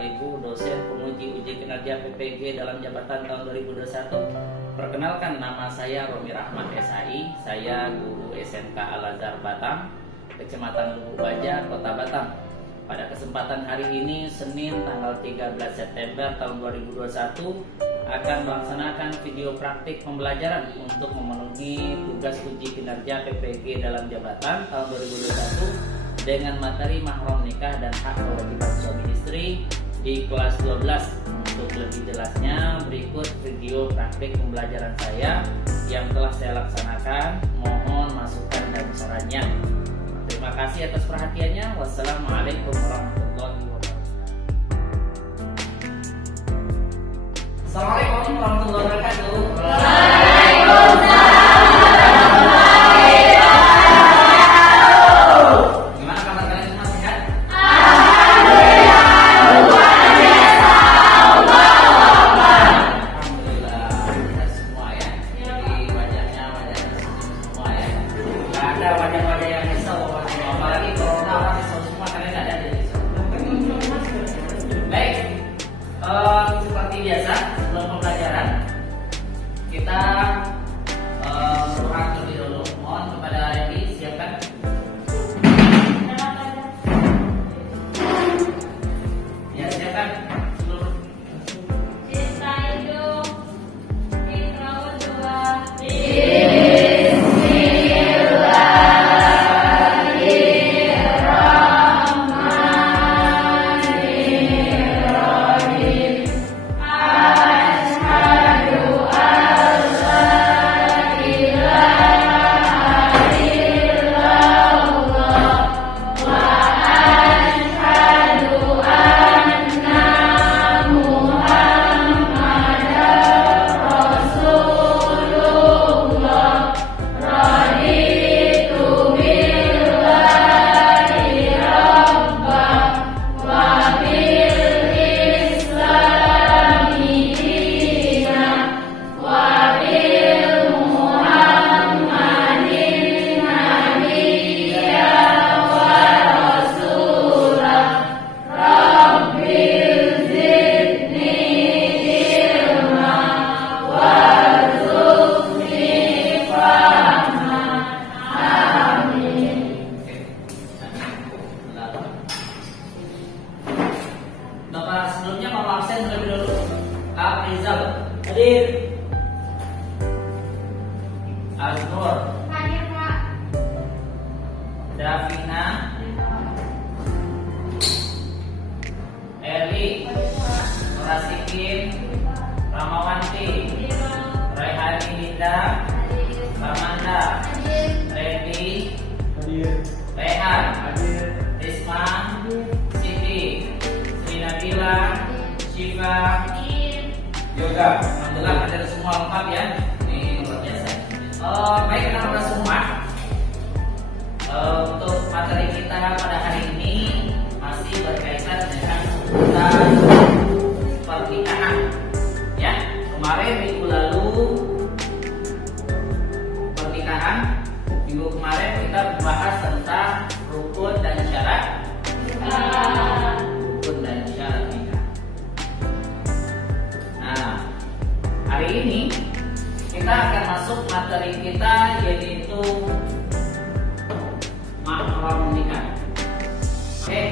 Bapak Ibu dosen penguji uji kinerja PPG dalam jabatan tahun 2021. Perkenalkan, nama saya Romi Rahmat SHI. Saya guru SMK Al-Azhar Batam, Kecamatan Lubuk Baja, Kota Batam. Pada kesempatan hari ini, Senin tanggal 13 September tahun 2021, akan melaksanakan video praktik pembelajaran untuk memenuhi tugas uji kinerja PPG dalam jabatan tahun 2021 dengan materi mahram nikah dan hak kewajiban suami istri di kelas 12. Untuk lebih jelasnya, berikut video praktik pembelajaran saya yang telah saya laksanakan. Mohon masukan dan sarannya. Terima kasih atas perhatiannya. Wassalamualaikum warahmatullahi wabarakatuh. Assalamualaikum warahmatullahi wabarakatuh. Waalaikumsalam. Seperti biasa, sebelum pembelajaran kita berdoa terlebih dulu. Mohon kepada Reni siapkan. Ya, siapkan seluruh. Kita hidup, kita berdua. Bapak sebelumnya mau absen terlebih dulu. Rizal hadir. Aznur Hadir, Pak. Davina, Eli, Nurasikin, Ramawanti, Raihani Dinda, Ramanda, Redi, Rehan, Risma, Siti, Sri Nabila, Syifa, Yoga. Alhamdulillah hadir semua lengkap ya. Ini luar biasa. Baik, anak-anak semua. Untuk materi kita pada hari ini masih berkaitan dengan seputar pernikahan. Ya, kemarin minggu lalu pernikahan. Minggu kemarin kita membahas tentang rukun dan syarat. Rukun dan syarat nikah. Nah, hari ini kita akan masuk materi kita, yaitu mahram nikah. Oke,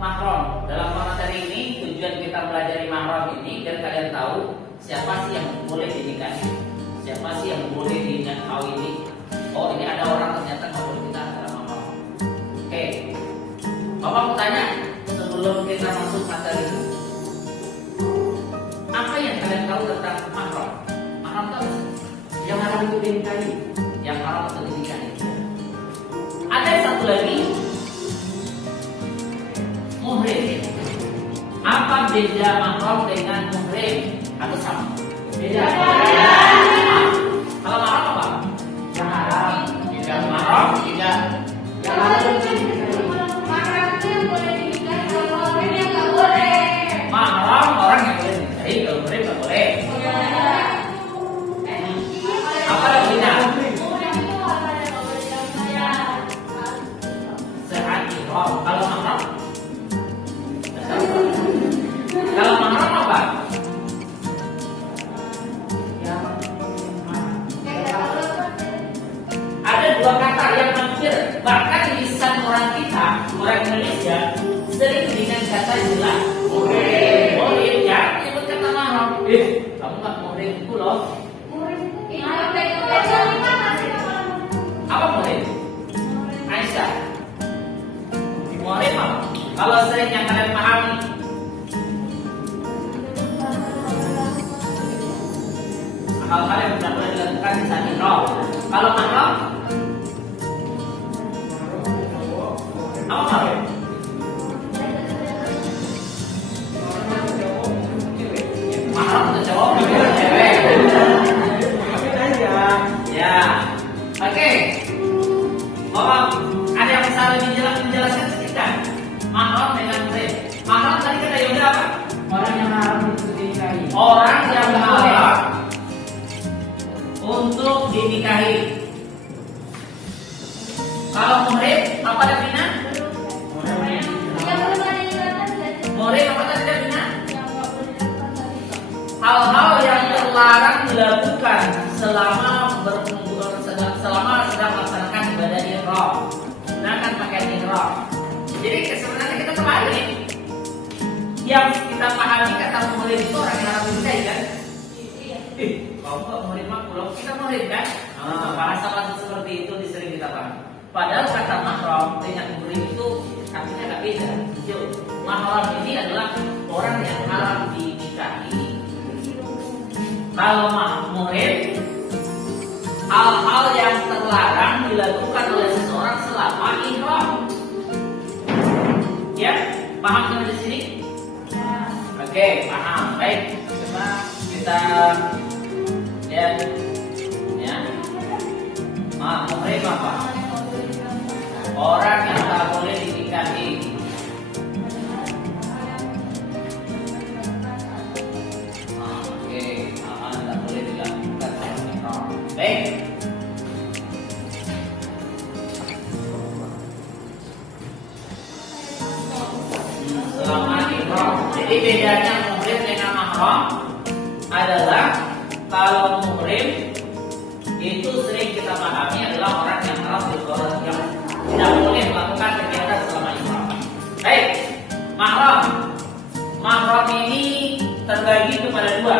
mahram. Dalam materi ini tujuan kita belajar mahram ini biar kalian tahu siapa sih yang boleh dinikahi, siapa sih yang boleh dikawini. Oh, ini ada orang ternyata nggak boleh nikah dalam mahram. Oke, Bapak mau tanya sebelum kita masuk materi, apa yang kalian tahu tentang mahram? Mahram itu apa sih? Yang haram untuk dinikahi, yang haram untuk dinikahi. Ada yang satu lagi, muhrim. Apa beda mahram dengan muhrim? Atau sama? Beda. Kalau mahram apa? Yang haram. Tidak mahram, tidak. Yang haram. Mahram itu yang boleh dinikahi, kalau muhrim yang nggak boleh. Mahram orang yang boleh dinikahi, kalau muhrim nggak boleh. Apa bedanya? Sehat ihram. Kalau mahram loh. Apa murid? Aisyah. Murid apa? Kalau sering yang kalian pahami. Hal-hal yang tidak boleh dilakukan di saat ihram. Kalau mahram, apa mahram? Mahram untuk cowok, untuk cewek. Ya, oke. Bapak, ada yang bisa lebih jelas menjelaskan sedikit? Mahram dengan murid. Mahram tadi kata Yoga apa? Orang yang haram untuk dinikahi. Orang yang haram untuk dinikahi. Kalau murid apa Davina? Murid apa tadi Davina? Hal-hal yang terlarang dilakukan selama sedang melaksanakan ibadah ihram. Gunakan pakaian ihram. Jadi sebenarnya kita kembali. Yang kita pahami kata murid itu orang yang harus dinikahi kan? Kamu kok murid mah pulau kita murid kan? Bahasa seperti itu sering kita pahami. Padahal kata mahram dengan murid itu artinya nggak beda. Mahram ini adalah orang yang haram dinikahi. Kalau murid, hal-hal yang terlarang dilakukan oleh seseorang selama ihram. Ya, paham sampai di sini? Oke, paham. Baik, coba kita lihat. Ya, murid apa? Orang yang tak boleh dinikahi. Oke, tak boleh dilakukan selama ihram. Baik. Selama ihram. Jadi bedanya muhrim dengan mahram adalah kalau muhrim itu sering kita pahami adalah orang yang haram yang tidak boleh melakukan kegiatan selama ihram. Baik, mahram. Mahram ini terbagi kepada dua.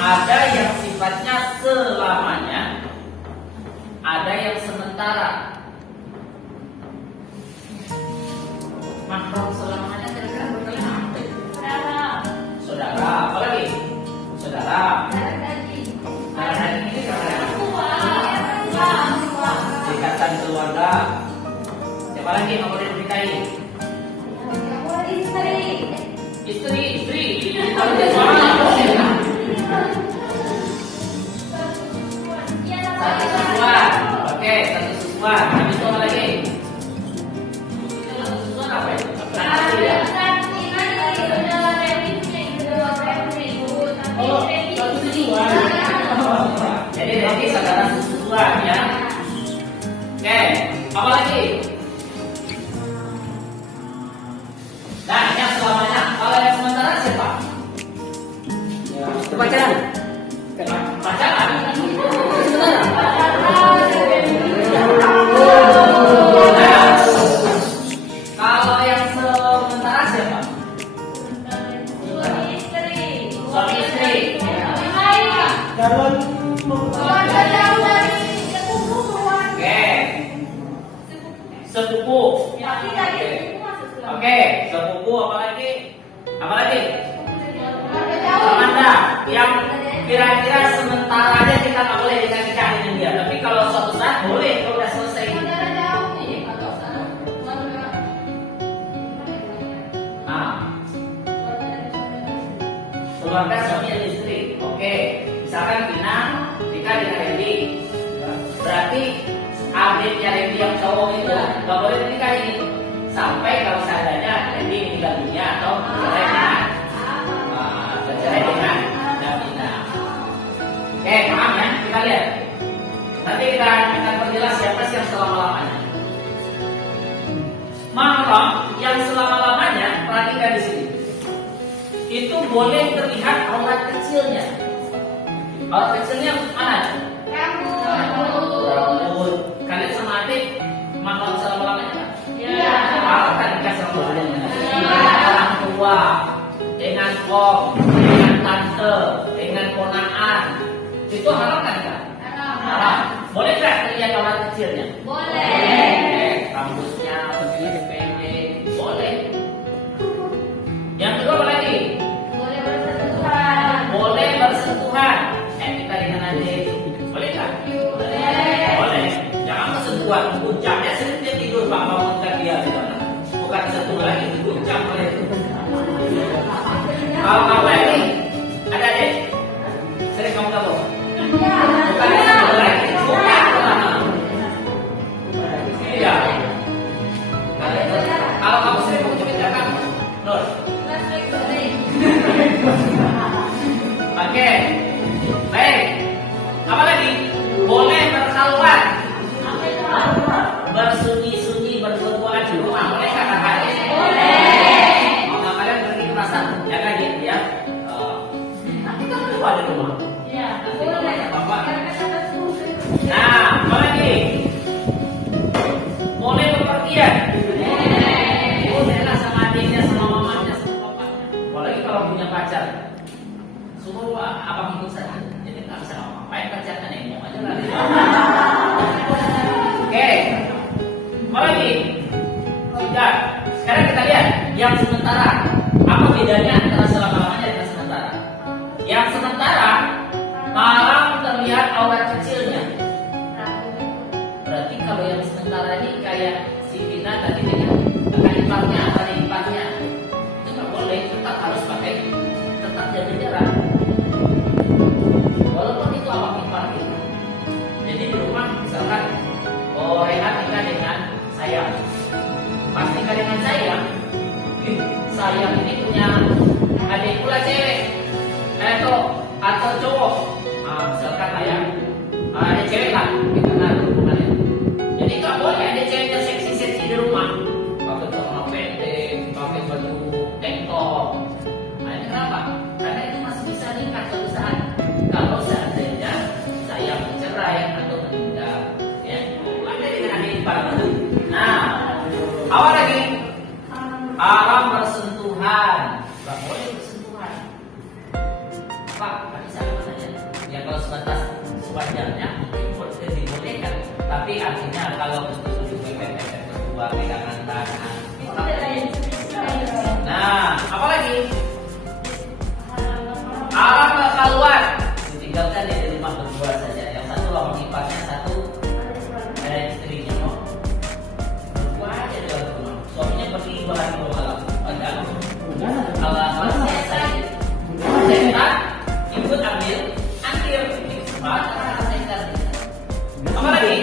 Ada yang sifatnya selamanya, ada yang sementara. Mahram selamanya kira-kira berkali apa? Saudara, apa lagi? Saudara. Darah daging ini karena ikatan keluarga. Siapa lagi yang boleh dinikahi? Istri. Kalau dia suami boleh. Satu susuan. Oke, satu susuan. Habis itu apa lagi? Satu susuan apa ya? Jadi nanti saudara susuan ya. Oke, apa lagi? Nah, yang selamanya. Kalau yang sementara siapa? Pacaran. Pacaran. Kalau yang sementara siapa? Suami istri. Calon Oke. Sepupu. Oke, sepupu apa lagi? Apa lagi? Amanda, yang kira-kira sementara aja kita nggak boleh nikah dengan dia. Tapi kalau suatu saat boleh, kalau udah selesai. Nah, keluarga suami dan istri. Oke, misalkan Vina nikah dengan Randy, berarti adiknya Randy yang cowok itu nggak boleh dinikahi sampai kalau seandainya Randy meninggal dunia atau bercerai dengan Davina. Oke, paham ya? Kita lihat. Nanti kita akan perjelas siapa sih yang selama-lamanya. Mahram yang selama-lamanya, perhatikan di sini. Itu boleh terlihat aurat kecilnya. Aurat kecilnya mana? Rambut. Kalian sama adik mahram selama-lamanya? Iya. Kan nikah selama-lamanya. Orang tua, dengan om, dengan tante. tante, dengan ponaan. Itu haram kan enggak? Haram. Boleh nggak terlihat orang kecilnya? Boleh. Rambutnya pendek, boleh. Yang kedua apa lagi? Boleh bersentuhan. Boleh bersentuhan. Kita dengan adik, boleh nggak? Boleh. Jangan bersentuhan, puncaknya sering dia tidur Pak bangunkan dia di sana. Bukan sentuh lagi, puncak boleh. Kalau kamu lagi, ada adik, sering kamu gabung. Bukan sentuh lagi, bukan. Iya. Kalau kamu sering mengunjungi kamu, Nur. Oke, baik. Apa lagi? Boleh berkhalwat, bersunyi-sunyi, berdua-duaan di rumah. Boleh nggak kakak? Boleh. Mau kalian pergi ke pasar, ya kan ya? Nanti kan berdua di rumah. Iya, boleh. Bapak. Nah, apa lagi? Boleh bepergian. Bolehlah sama adiknya, sama mamanya, sama bapaknya. Apalagi kalau punya pacar. Suruh abang ikut saja. Jadi nggak bisa ngapain pacarnya nengok aja lah. Oke. Apa lagi? Sudah. Sekarang kita lihat yang sementara. Apa bedanya antara selama-lamanya dengan sementara? Yang sementara malam terlihat aurat kecilnya. Berarti kalau yang sementara ini kayak si Vina tadi dengan kakak iparnya, adik iparnya, itu nggak boleh. Tetap harus pakai, tetap jaga jarak. Walaupun itu abang ipar kita. Jadi di rumah misalkan, oh Rehat nikah dengan Sayang. Pas nikah dengan Sayang, Sayang ini punya adik pula cewek, atau cowok. Misalkan Sayang, ada cewek lah, kita kenal hubungannya. Jadi nggak boleh ada ceweknya seksi-seksi di rumah, pakai celana pendek, pakai baju tank top. Nah ini kenapa? Karena itu masih bisa nikah suatu saat. Kalau seandainya saya bercerai atau meninggal, ya, ada dengan adik ipar. Nah, apa lagi? Haram bersentuhan. Nggak boleh bersentuhan. Pak, tadi saya saja. Ya kalau sebatas sewajarnya mungkin dibolehkan. Tapi artinya kalau untuk pepet berdua pegangan tangan. Nah, apa lagi? Haram berkhalwat. Tinggalkan ya di rumah berdua saja. Yang satu abang iparnya, satu istrinya. No? Berdua aja di dalam rumah. Suaminya pergi 2 hari 2 malam. Alasannya saya setan ikut ambil. Apa lagi?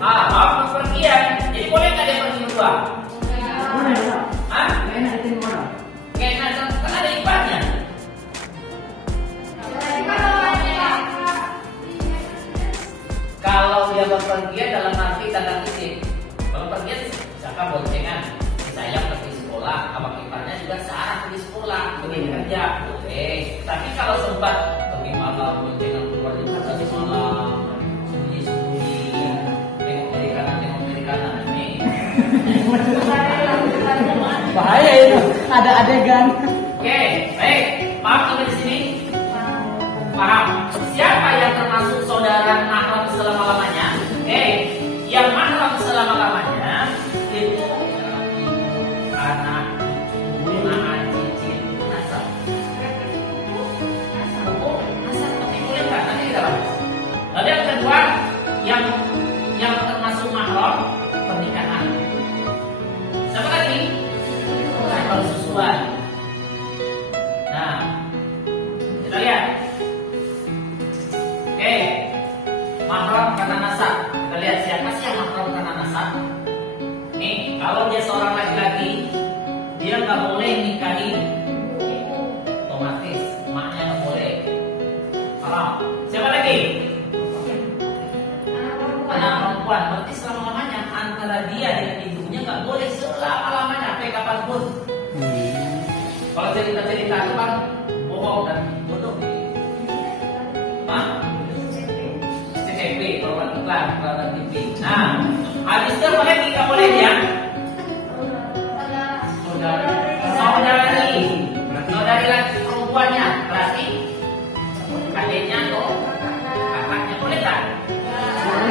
Haram pergian. Jadi boleh nggak dia pergi berdua? Hah? Kayak kan ada iparnya. Kalau dia berpergian dalam arti tanda kutip, berpergian misalkan boncengan, Sayang pergi sekolah, abang iparnya juga searah pergi sekolah, pergi kerja, boleh. Tapi kalau sempat pergi malam boncengan keluar juga tadi malam, sembunyi-sembunyi, tengok kiri kanan ini. Bahaya itu, ada adegan. Oke, baik. Paham sampai di sini? Paham. Siapa yang termasuk saudara mahram selama-lamanya? Oke, yang mahram selama-lamanya itu anak, tunangan, cincin, nasab. Nasab tapi boleh nggak? Nanti kita bahas. Lalu yang kedua, yang termasuk mahram pernikahan. Siapa lagi? Persusuan. Nah, kita lihat. Oke, mahram karena nasab. Kita lihat siapa sih yang mahram karena nasab. Nih, kalau dia seorang laki-laki, dia nggak boleh nikahin ibu, otomatis emaknya nggak boleh. Haram. Siapa lagi? Anak perempuan. Berarti selama-lamanya antara dia dengan ibunya nggak boleh selama-lamanya sampai kapanpun. Kalau cerita-cerita itu kan bohong dan bodoh. CCP, program iklan, program TV. Nah, habis itu boleh nggak boleh ya? Saudari.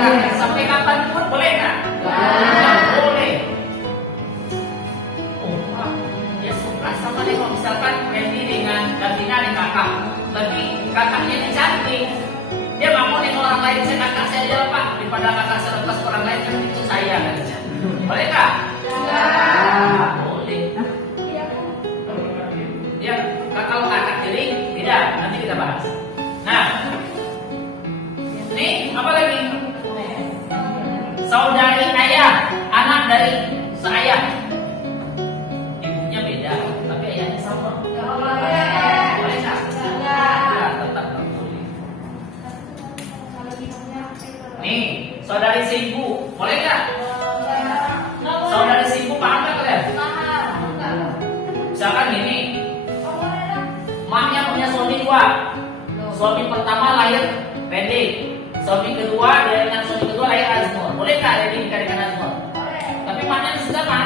kakak sampai kapanpun boleh nggak? Boleh. Oh, Pak, dia suka sama nih kalau misalkan Randy dengan Davina nih kakak, tapi kakaknya ini cantik. Dia nggak mau nih orang lain, saya kakak saya aja lah, Pak, daripada kakak saya lepas orang lain kan itu saya katanya. Boleh nggak? Boleh. Ya, kalau kakak tiri tidak, nanti kita bahas. Nah, ini apa lagi? Saudari ayah, anak dari seayah. Ibunya beda, tapi ayahnya sama. Boleh nggak? Ya, tetap nggak boleh. Nih, saudari seibu, boleh nggak? Saudari seibu paham nggak kalian? Misalkan gini, maknya punya suami dua. Suami pertama lahir Randy, suami kedua dia dengan suami kedua lahir Azmur. Boleh nggak Randy nikah dengan Azmur? Tapi maknya sudah mah?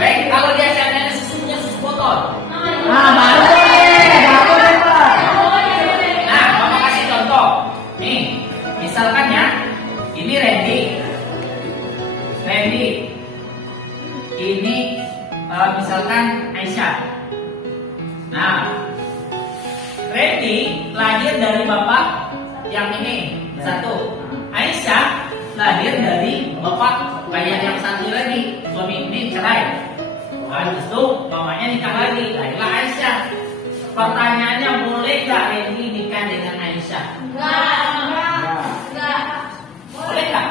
Baik, kalau dia seandainya susunya susu botol. Baru boleh, Pak. Nah, Mama kasih contoh. Nih, misalkan ya, ini Randy. Ini misalkan Aisyah. Nah, Randy lahir dari bapak yang ini satu. Aisyah lahir dari bapak kayak yang satu lagi. Suami ini cerai. Habis itu mamanya nikah lagi, lahirlah Aisyah. Pertanyaannya, boleh nggak Randy nikah dengan Aisyah? Boleh nggak?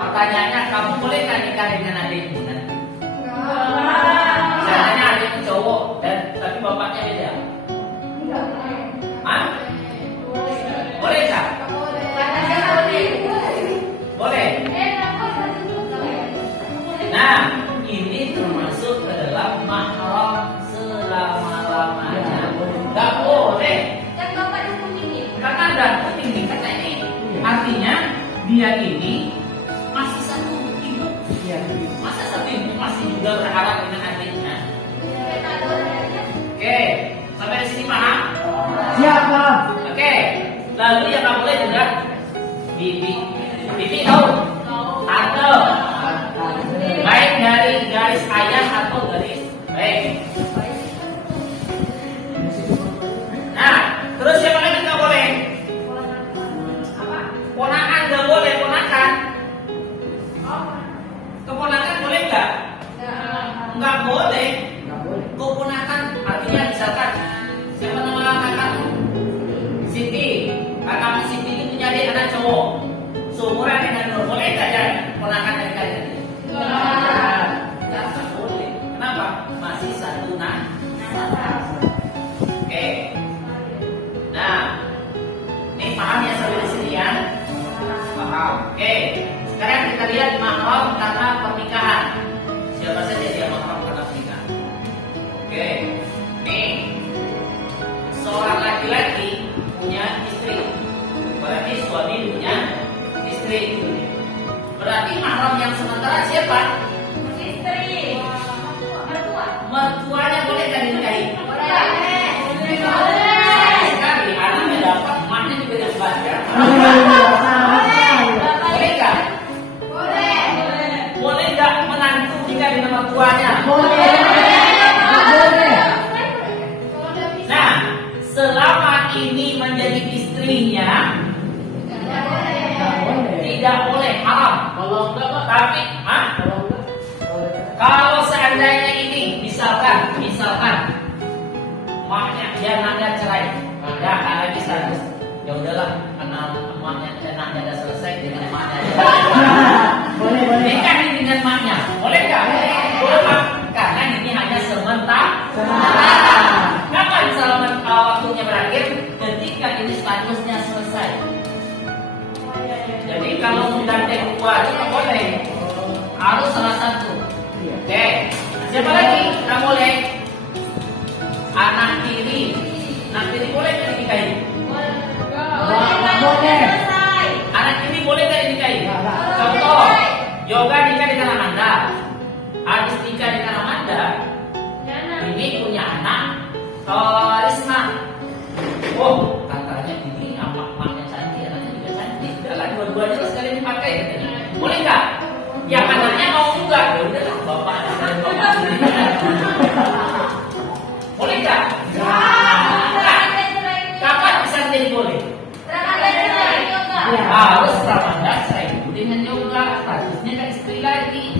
Pertanyaannya, kamu boleh nggak nikah dengan adikmu nanti? Misalnya adikmu cowok dan tapi bapaknya beda. Hah? Boleh nggak? Boleh. Nah, ini termasuk ke dalam mahram selama-lamanya. Nggak boleh. Karena ada penting kata ini. Artinya dia ini masih satu ibu. Masa satu ibu masih juga berharap dengan adiknya. Oke, sampai di sini paham? Siap, Pak. Oke, lalu yang nggak boleh juga bibi. Bibi tahu? Tante. Baik dari garis ayah atau garis baik. Nah, terus siapa lagi nggak boleh? Ponakan nggak boleh, ponakan. Keponakan boleh nggak? Nggak boleh. Keponakan artinya misalkan siapa nama kakakmu? Siti. Kakakmu Siti itu punya adik anak cowok. Seumuran dengan Nur, boleh nggak ya ponakan dari kalian? Nggak boleh. Kenapa? Masih satu nasab. Oke. Nah, ini paham ya sampai di sini ya? Paham. Oke. Sekarang kita lihat mahram karena pernikahan. Siapa saja dia mahram karena pernikahan? Oke. Nih, seorang laki-laki punya istri. Berarti suami punya istri. Berarti mahram yang sementara siapa? Mertuanya boleh nggak dinikahi? Sekali anaknya dapat, emaknya juga dapat ya. Boleh nggak? Boleh nggak menantu nikah dengan mertuanya? Nah, selama ini menjadi istrinya tidak boleh, haram. Tapi, kalau seandainya ini misalkan maknya dia nanda cerai, ya lagi status, ya udahlah karena emaknya nanda udah selesai dengan emaknya. Boleh. Nikah dengan emaknya, boleh nggak? Boleh, karena ini hanya sementara. Kapan waktunya berakhir? Ketika ini statusnya selesai. Jadi kalau menggandeng dua itu boleh, harus salah satu. Oke, siapa lagi? Nggak boleh. Anak tiri boleh nggak dinikahi? Boleh. Anak Kalau Risma, oh katanya ini amak-amaknya cantik, anaknya juga cantik. Udah lah, dua-duanya lah sekalian dipakai katanya. Boleh nggak? Yang anaknya mau juga, ya udah lah, bapak dan bapak. Boleh nggak? Kapan bisa jadi boleh? Harus Ramadan saya dengan yoga, statusnya kan istri lagi.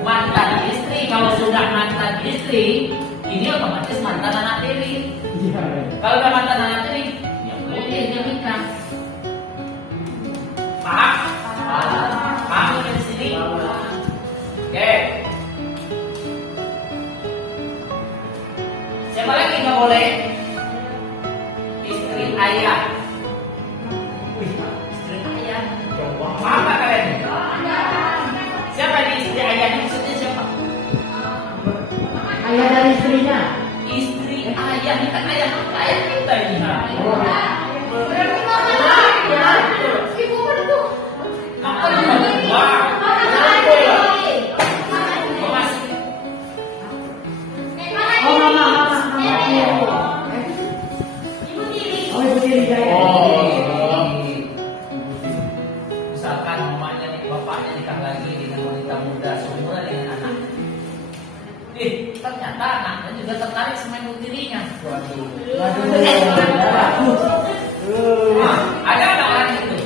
Mantan istri, kalau sudah mantan istri, ini otomatis mantan anak tiri. Kalau udah mantan anak tiri, ya boleh dia nikah. Paham? Paham di sini? Oke. Siapa lagi nggak boleh? Istri ayah. Istri ayah. Paham nggak kalian? Siapa ini istri ayahnya? Maksudnya siapa? Ayah dari istrinya. Istri ayah, ini kan ayah kita ini. Apa ini? Wah. Oh mama. Oh ibu tiri saya. Misalkan mamanya nih, bapaknya nikah lagi dengan wanita muda, seumuran dengan anak. Ternyata anaknya juga tertarik sama ibu tirinya. Waduh. Ada nggak orang itu?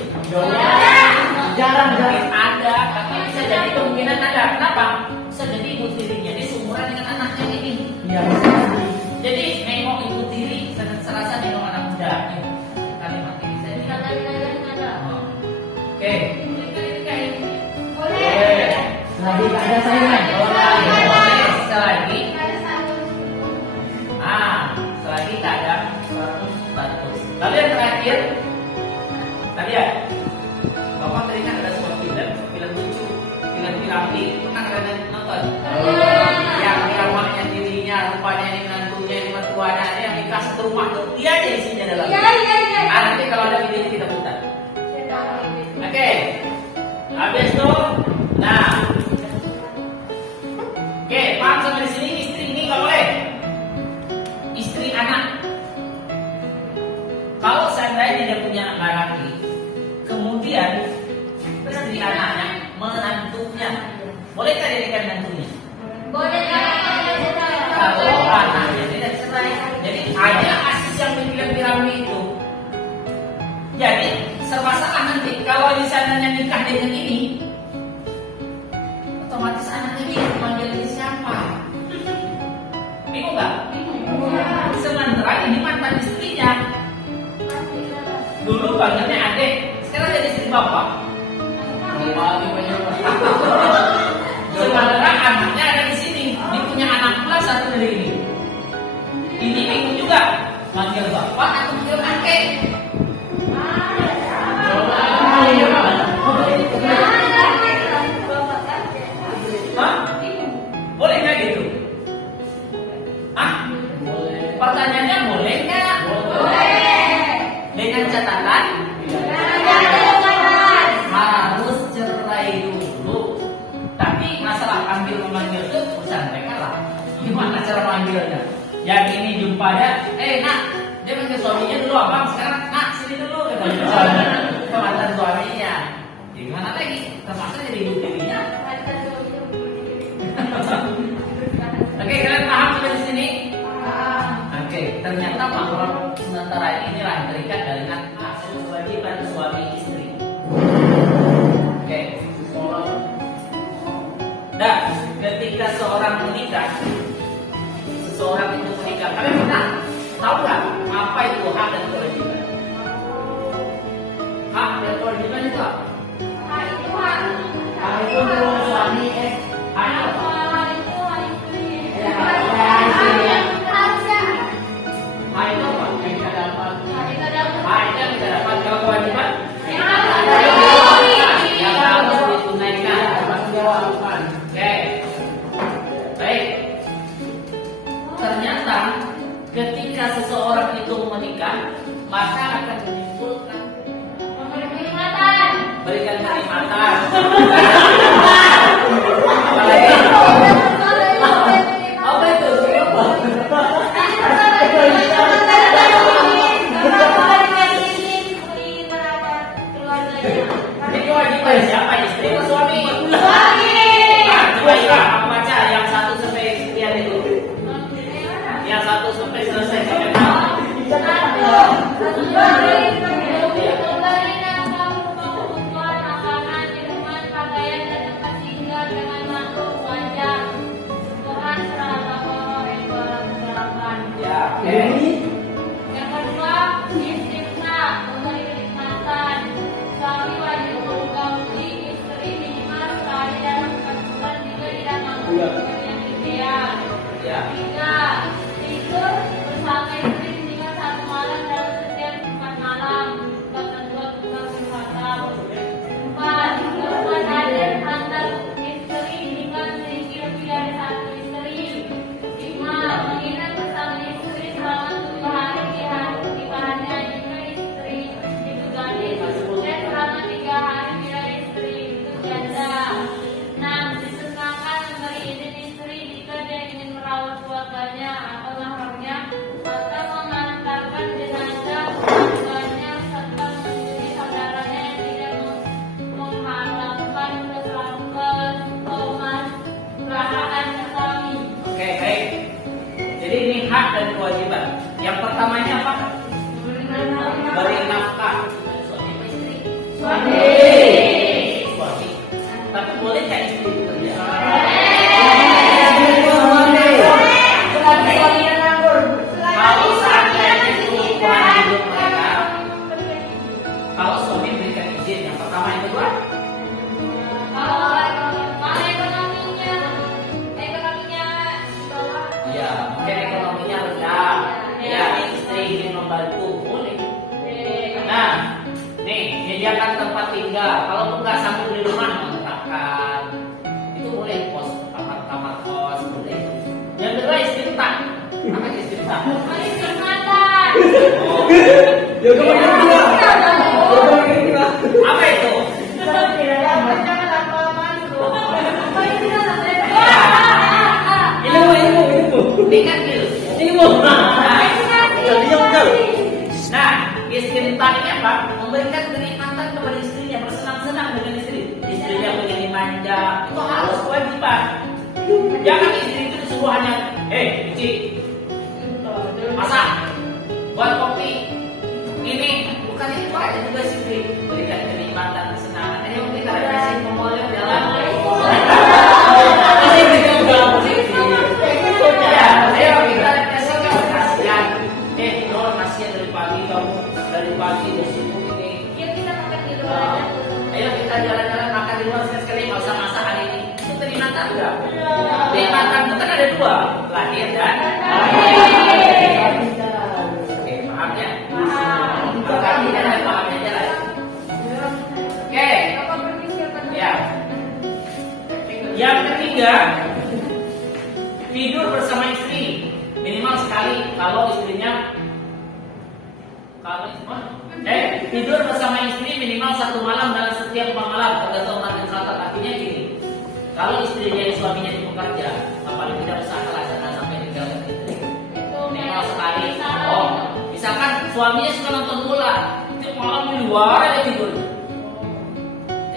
Jarang. Ada, tapi bisa jadi kemungkinan ada. Kenapa? Bisa jadi ibu tirinya ini seumuran dengan anaknya ini. Iya. Jadi nengok ibu tiri, serasa nengok anak muda. Kalimat ini saya Oke. Boleh. Lagi tak ada saingan. Selagi selagi tak ada status. Lalu yang terakhir, tadi ya, Bapak teringat ada sebuah film lucu, film piramidi, pernah kalian nonton? Yang ramahnya dirinya, rupanya ini menantunya, ini mertuanya, yang nikah satu rumah tuh dia aja isinya dalam. Nanti kalau ada video kita putar. Oke. Habis itu, nah. Oke, paham sampai di sini. Istri ini nggak boleh. Istri anak. Kalau seandainya dia punya anak laki, kemudian istri anaknya menantunya, bolehkah dia nikah menantunya? Kalau anaknya tidak cerai, jadi ada asis yang bikin piramid itu. Jadi serba salah nanti kalau di sananya nikah dengan ini, otomatis anaknya ini panggil ini siapa? Bingung nggak? Sementara ini mantan istrinya. Dulu panggilnya adik, sekarang jadi istri bapak. Sementara anaknya ada di sini. Dia punya anak pula satu dari ini. Ini bingung juga, manggil bapak atau manggil kakek? Boleh nggak gitu? Pertanyaannya boleh nggak? Dengan catatan harus cerai dulu. Tapi masalah ambil memanggil itu urusan mereka lah. Gimana cara manggilnya? Yang ini jumpanya, nak, dia manggil suaminya dulu, abang sekarang, nak sini dulu, ke mantan suaminya. Gimana lagi? Termasuk jadi ibu tirinya. Oke, kalian paham sampai di sini? Oke, ternyata mahram sementara inilah terikat dengan hak kewajiban suami istri. Oke. Dan ketika seseorang menikah, kalian pernah tahu nggak apa itu hak dan kewajiban? Hak dan kewajiban itu apa? Hak itu suami Hak apa? Hak itu apa? Hak yang kita dapat. Kalau kewajiban yang harus ditunaikan. Oke. Baik. Ternyata ketika seseorang itu menikah, maka akan menimbulkan berikan kenikmatan. Apalagi apa itu? pertamanya apa? Beri nafkah. Suami apa istri? Suami. Suami. Tapi boleh nggak istri bekerja? Kalau seandainya kebutuhan hidup mereka, kalau suami berikan izin, yang pertama yang kedua, ya mungkin ekonominya rendah, ya istri ingin membantu, boleh. Nah, nih menyediakan tempat tinggal. Kalau nggak sanggup di rumah, mengontrakkan, itu boleh kos, kamar kos, boleh. Yang kedua istimta, apa istimta? Apa itu? Ini kan ilmu. Nah, istimta ini apa? Memberikan kenikmatan kepada istrinya, bersenang-senang dengan istri. Istrinya pengen dimanja, itu harus kewajiban. Jangan istri itu disuruh hanya, cuci, masak, buat kopi. Ini bukan itu aja juga istri. Berikan kenikmatan, kesenangan. Ayo kita refreshing memulai jalan. Dari pagi bersibuk ini. Ayo kita jalan-jalan makan di luar sekali, nggak usah masak hari ini. Itu kenikmatan enggak? Kenikmatan itu kan ada dua, lahir dan oke, paham ya? Berarti kan ada pahamnya aja lah. Oke, ya. Yang ketiga, tidur bersama istri minimal sekali. Kalau istrinya tidur bersama istri minimal 1 malam dalam setiap malam tergantung malam selatan. Artinya gini, kalau istrinya suaminya di bekerja, paling tidak usahalah jangan sampai tinggalkan istri. Minimal sekali. Oh, misalkan suaminya suka nonton bola, tiap malam di luar aja tidur.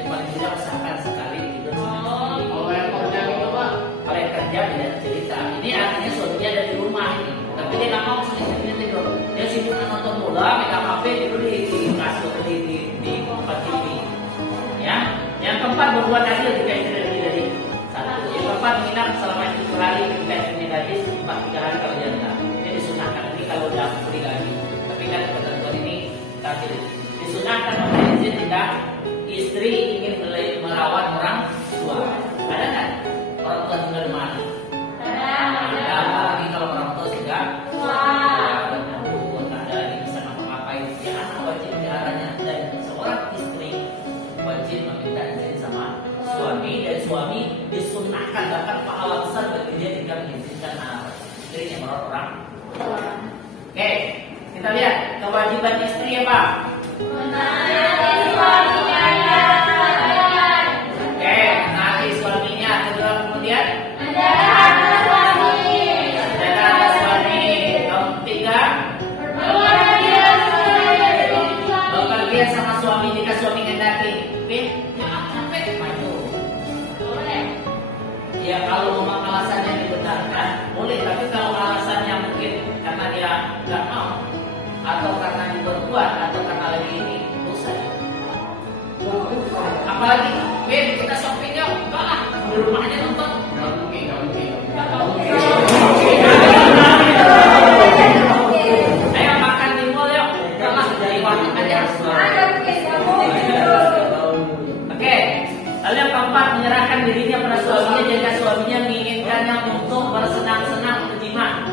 Paling tidak usahakan sekali tidur sama istri. Kalau yang kerja gitu pak, kalau yang kerja beda cerita. Ini artinya suaminya ada di rumah ini, tapi dia nggak mau sama istrinya tidur. Dia sibuk nonton bola, megang HP tidur di kasur di tempat TV. Ya, yang keempat berbuat adil jika istri lebih dari satu. Yang keempat menginap selama 7 hari ketika istrinya gadis, 4-3 hari kalau janda. Ini disunahkan ini kalau udah beli lagi. Tapi kan ketentuan ini tadi disunahkan oleh izin jika istri ingin merawat orang tua. Ada nggak orang tua tinggal di mana? Ada, apalagi kalau orang tua sudah suami disunahkan bahkan pahala besar bagi dia jika mengizinkan istrinya merawat orang tua. Oke, kita lihat kewajiban istri ya Pak. Oke, menaati suaminya. Kedua kemudian menjaga suami. Yang ketiga bekerja sama suami jika suami menghendaki. Ya kalau memang alasannya dibenarkan boleh, tapi kalau alasannya mungkin karena dia nggak mau atau karena diperkuat atau karena lagi ini dosa. Apalagi kita shopping yuk, enggak lah di rumahnya nonton. Nggak mungkin. Ayo makan di mall yuk, enggak lah dari warteg aja. Oke. Lalu yang keempat, menyerahkan dirinya pada suaminya jika suaminya menginginkannya untuk bersenang-senang berjima.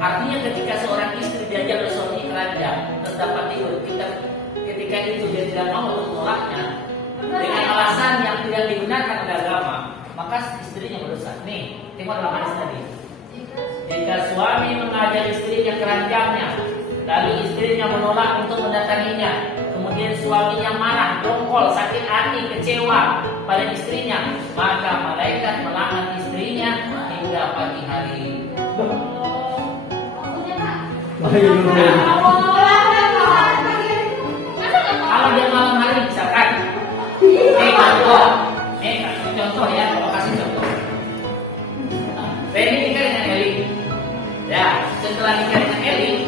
Artinya ketika seorang istri diajak oleh suami keranjang terdapat tidur, ketika itu dia tidak mau untuk menolaknya dengan alasan yang tidak dibenarkan oleh agama, maka istrinya berdosa. Nih, tengok dalam hadis tadi. Jika suami mengajak istrinya keranjangnya, lalu istrinya menolak untuk mendatanginya, kemudian suaminya marah, dongkol, sakit hati, kecewa pada istrinya, maka malaikat melaknat istrinya hingga pagi hari. Kalau dia malam hari misalkan, contoh ya, kalau kasih contoh. Reni nikah dengan Eli. Ya, setelah nikah dengan Eli,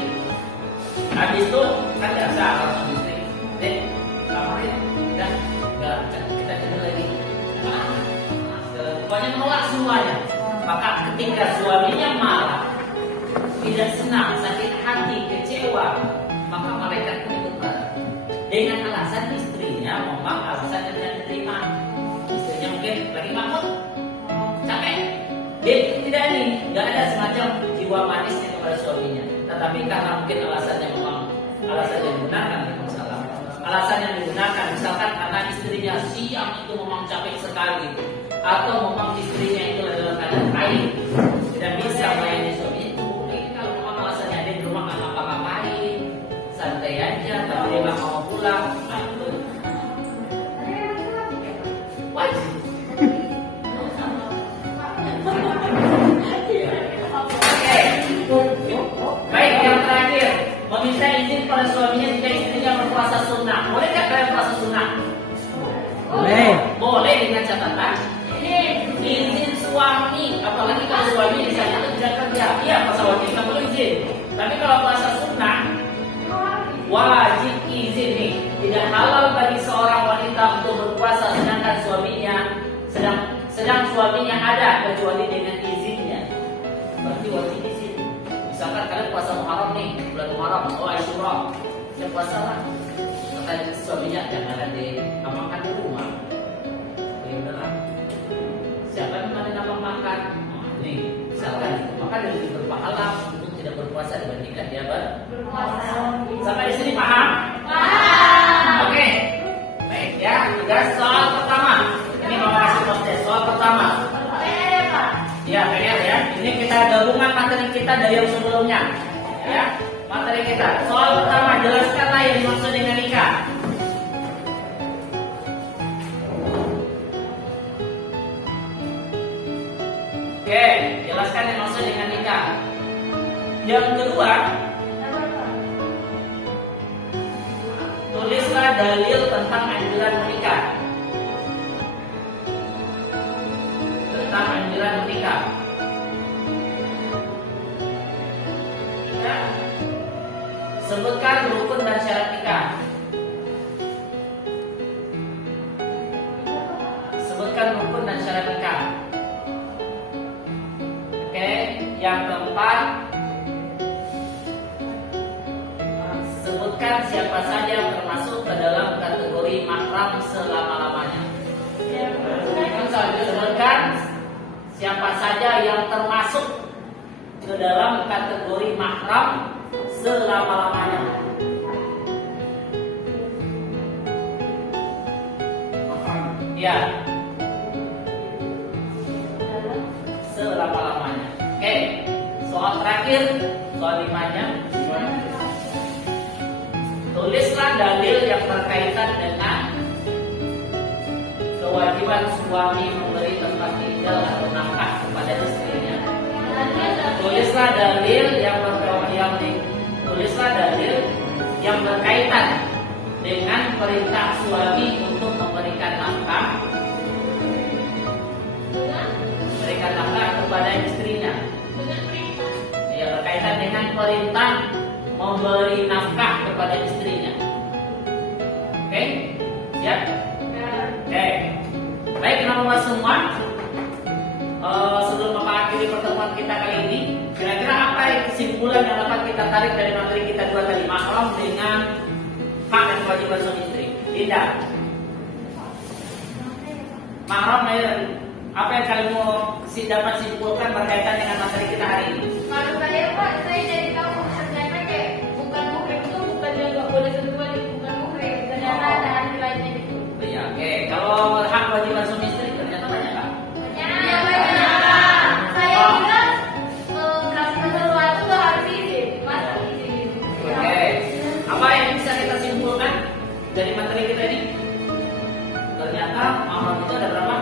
Habis itu kan biasa kalau suami istri, dek, kamarnya udah nggak kita tidur lagi. Pokoknya menolak semuanya. Maka ketika suaminya marah, tidak senang, sakit hati, kecewa, maka malaikat pun ikut marah. Dengan alasan istrinya memang alasan yang tidak diterima. Istrinya mungkin lagi mabuk, capek. Dia tidak ini, nggak ada semacam jiwa manisnya kepada suaminya. Tetapi karena mungkin alasannya memang alasan yang digunakan, masalah. Alasan yang digunakan, misalkan karena istrinya siang itu memang capek sekali, atau memang istrinya itu adalah keadaan haid, tidak bisa melayani suaminya. Itu boleh kalau memang alasannya dia di rumah nggak ngapa-ngapain, santai aja, tapi dia nggak mau pulang. Nah, itu wajib. Baik, yang terakhir, meminta izin pada suaminya jika istrinya berpuasa sunnah. Boleh nggak kalian puasa sunnah? Boleh. Boleh dengan catatan izin suami, apalagi kalau suami di sana itu tidak kerja. Iya, puasa wajib nggak perlu izin. Tapi kalau puasa sunnah wajib izin nih. Tidak halal bagi seorang wanita untuk berpuasa sedangkan suaminya sedang suaminya ada kecuali dengan izinnya. Berarti wajib izin. Misalkan kalian puasa Muharram nih, bulan Muharram, oh Asyura, saya puasa lah. Kata suaminya jangan ada diamalkan di rumah. Ya udahlah. Siapa yang mana nama makan? Oh, ini misalkan, maka dia lebih berpahala untuk tidak berpuasa dibandingkan dia berpuasa. Sampai di sini paham? Paham. Oke. Baik ya, tugas soal pertama. Ini mau kasih proses soal pertama. Ya, PR ya. Ini kita gabungan materi kita dari yang sebelumnya. Ya, materi kita. Soal pertama, jelaskanlah yang dimaksud dengan nikah. Oke, jelaskan yang maksud dengan nikah. Yang kedua, tulislah dalil tentang anjuran menikah. Tentang anjuran menikah. Tiga, sebutkan rukun dan syarat nikah. Sebutkan rukun dan syarat nikah. Oke, yang keempat, sebutkan siapa saja yang termasuk ke dalam kategori mahram selama-lamanya. Sebutkan siapa saja yang termasuk ke dalam kategori mahram selama-lamanya. Ya, selama-lamanya. Oke, soal terakhir, soal 5-nya. Tulislah dalil yang berkaitan dengan kewajiban suami memberi tempat tinggal atau nafkah kepada istrinya. Tulislah dalil yang berkaitan dengan perintah suami untuk memberikan nafkah kepada istrinya. Yang berkaitan dengan perintah memberi nafkah kepada istrinya. Oke? Siap? Oke. Baik, teman-teman semua. Sebelum mengakhiri pertemuan kita kali ini, kira-kira apa kesimpulan yang dapat kita tarik dari materi kita dua tadi, mahram dengan hak dan kewajiban suami istri? Linda. Mahram, apa yang kalian mau dapat simpulkan berkaitan dengan materi kita hari ini? Kalau saya Pak, saya dari kamu ternyata kayak bukan muhrim itu bukan yang nggak boleh kedua bukan muhrim, ternyata ada arti lainnya gitu. Iya, oke. Kalau hak kewajiban suami istri ternyata banyak kan? Banyak. Saya kira kasih sesuatu tuh harus izin, masa izin. Oke. Apa yang bisa kita simpulkan dari materi kita ini? Ternyata mahram itu ada berapa?